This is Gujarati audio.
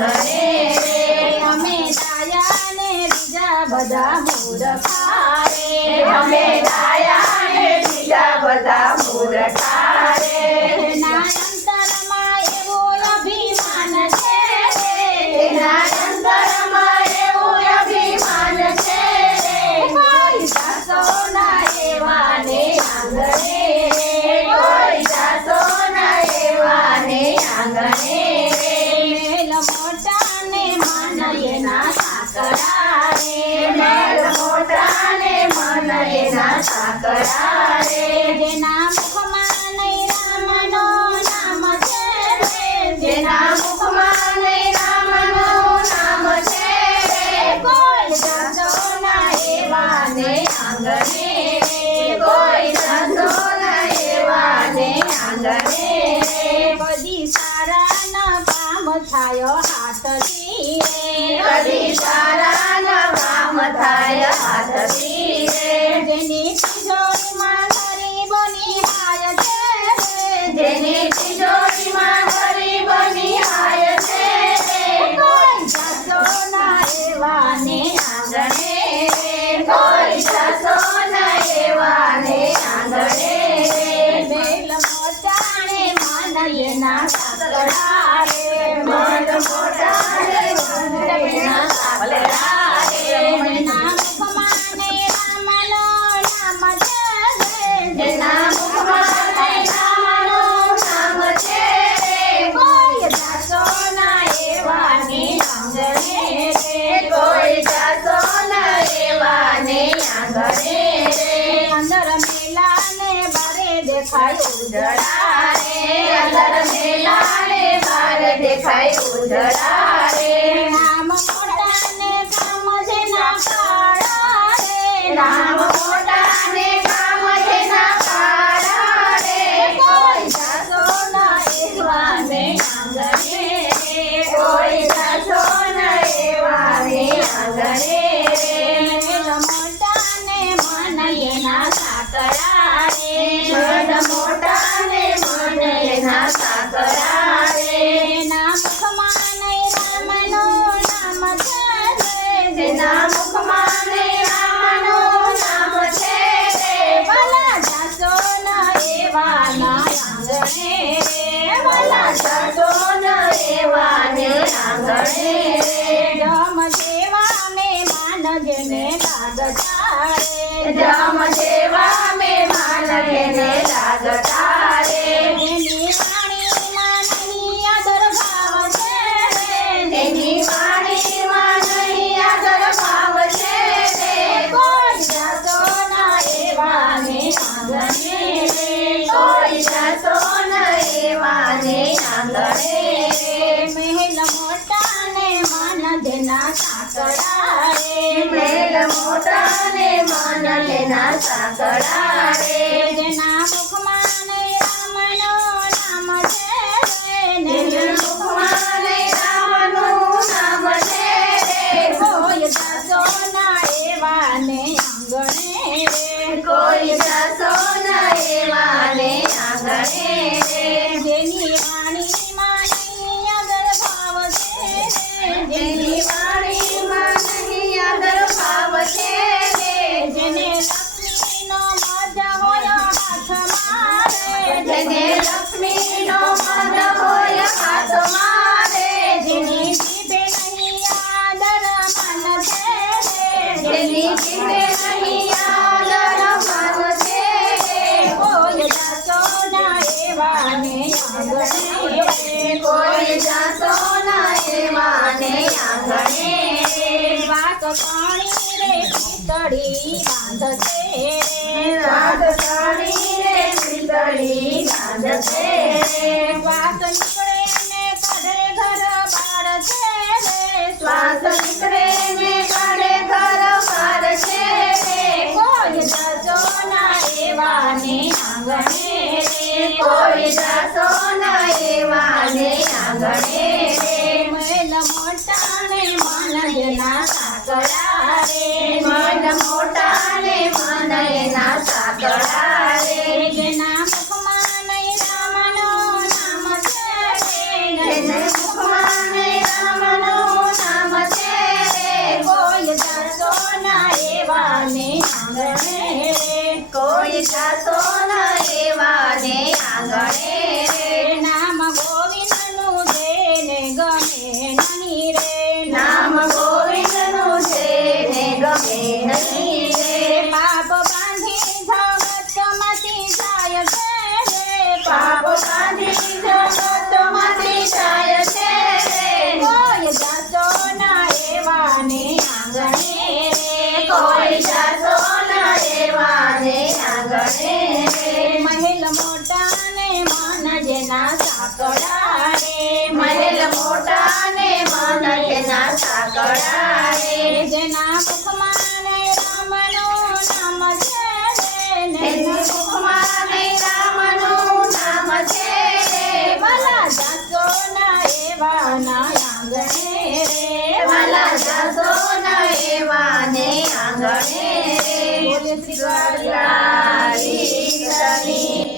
આંગણે રે અમે ગાયા ને બીજા બધા મૂર્ખા રે અમે ગાયા ને બીજા બધા મૂર્ખા રે એના અંતરમાં એવું અભિમાન છે એના અંતરમાં એવું અભિમાન છે કોઈ જાતો ના એવાને આંગણે કોઈ જાતો ના એવાને આંગણે મેલ મોટા ને મન એના સાકરા રે મેલ મોટા ને મન એના સાકરા રે જેના મુખમાં નહીં રામનો નામ છે જેના મુખમાં નહીં રામનો નામ છે કોઈ જાતો ના એવાને આંગણે કોઈ જાતો ના એવાને આંગણે બધી સારા ન કામ થાય હાથથી રે બધી સારા ન કામ થાય હાથથી રે જેની તિજોરીમાં ગરીબોની હાય છે જેની તિજોરીમાં ગરીબોની હાય છે કોઈ જાતો ના એવાને આંગણે કોઈ જાતો ના એવાને આંગણે બેલ મોટાને મન એના સાકરા રે મન મોટાને મન એના સાકરા રે જેના મુખમાં નહીં રામનો નામ છે જેના મુખમાં નહીં રામનો નામ છે કોઈ જાતો ના એવાને આંગણે રે કોઈ જાતો ના એવાને આંગણે રે અંદર મેલા ને બારે દેખાય ઉજળા રે અંદર મેલા ને બારે દેખાય ઉજળા રે નામ મોટા ને કામ જેના કાળા રે નામ મોટા ને કામ જેના કાળા રે કોઈ જાતો ના એવાને આંગણે રે કોઈ જાતો ના એવાને આંગણે રે મોટા ને મન એના સાકરા રે મન મોટા ને મન એના સાકરા રે એના મુખમાં નહીં રામનો નામ છે જેના મુખમાં નહીં રામનો નામ છે ભલા જાતો ના એવાના આંગણે રે ભલા જાતો ના એવાને આંગણે રે જમ જેવા મહેમાન જેને લાગતા રે જમ જેવા મહેમાન જેને લાગતા રે એની વાણીમાં નહીં આદર ભાવ છે એની વાણીમાં નહીં આદર ભાવ છે કોઈ જાતો ના એવાને આંગણે રે કોઈ જાતો ના એવાને આંગણે મહેલ મોટા ને મન જેના સાકરા રે મહેલ મોટા ને મન એના સાકરા રે જેના મુખમાં નહીં રામનો નામ છે જેના મુખમાં નહીં રામનું નામ છે કોઈ જાતો ના એવાને આંગણે રે કોઈ જાતો ના એવાને આંગણે રે જેની વાણીમાં નહીં આદર ભાવ છે જેની વાણીમાં નહીં આદર ભાવ છે જેને લક્ષ્મીનો મધ હોય હાથમાં રે જેને લક્ષ્મીનો મધ હોય હાથમાં રે જેની જીભે નહીં આદર મન છે જેની જીભે નહીં આદર મન છે કોઈ જાતો ના એવાને આંગણે રે કોઈ જાતો ના એવાને આંગણે વાત પાણી રે પિતળી બાંધશે રે વાત પાણી રે પિતળી બાંધશે રે વાત નીકળે ને કાઢે ઘર બાર છે રે શ્વાસ નીકળે ને કાઢે ઘર બાર છે રે કોઈ જાતો ના એવાને આંગણે રે કોઈ જાતો ના એવાને આંગણે રે મહેલ મોટા ને મન જેના સાકરા રે મન મોટા ને મન એના સાકરા રે જેના મુખમાં નહીં રામનો નામ જેના સાંકળા રે મહેલ મોટા ને મન જેના સાંકળા રે જેના મુખમાં ને રામનું નામ છે રે એની મુખમાં ને રામનું નામ છે વાલા જાસો ના એવા ના આંગણે રે વાલા જાસો ન એવા ને આંગણે બોલે શ્રી દ્વારકાધીશની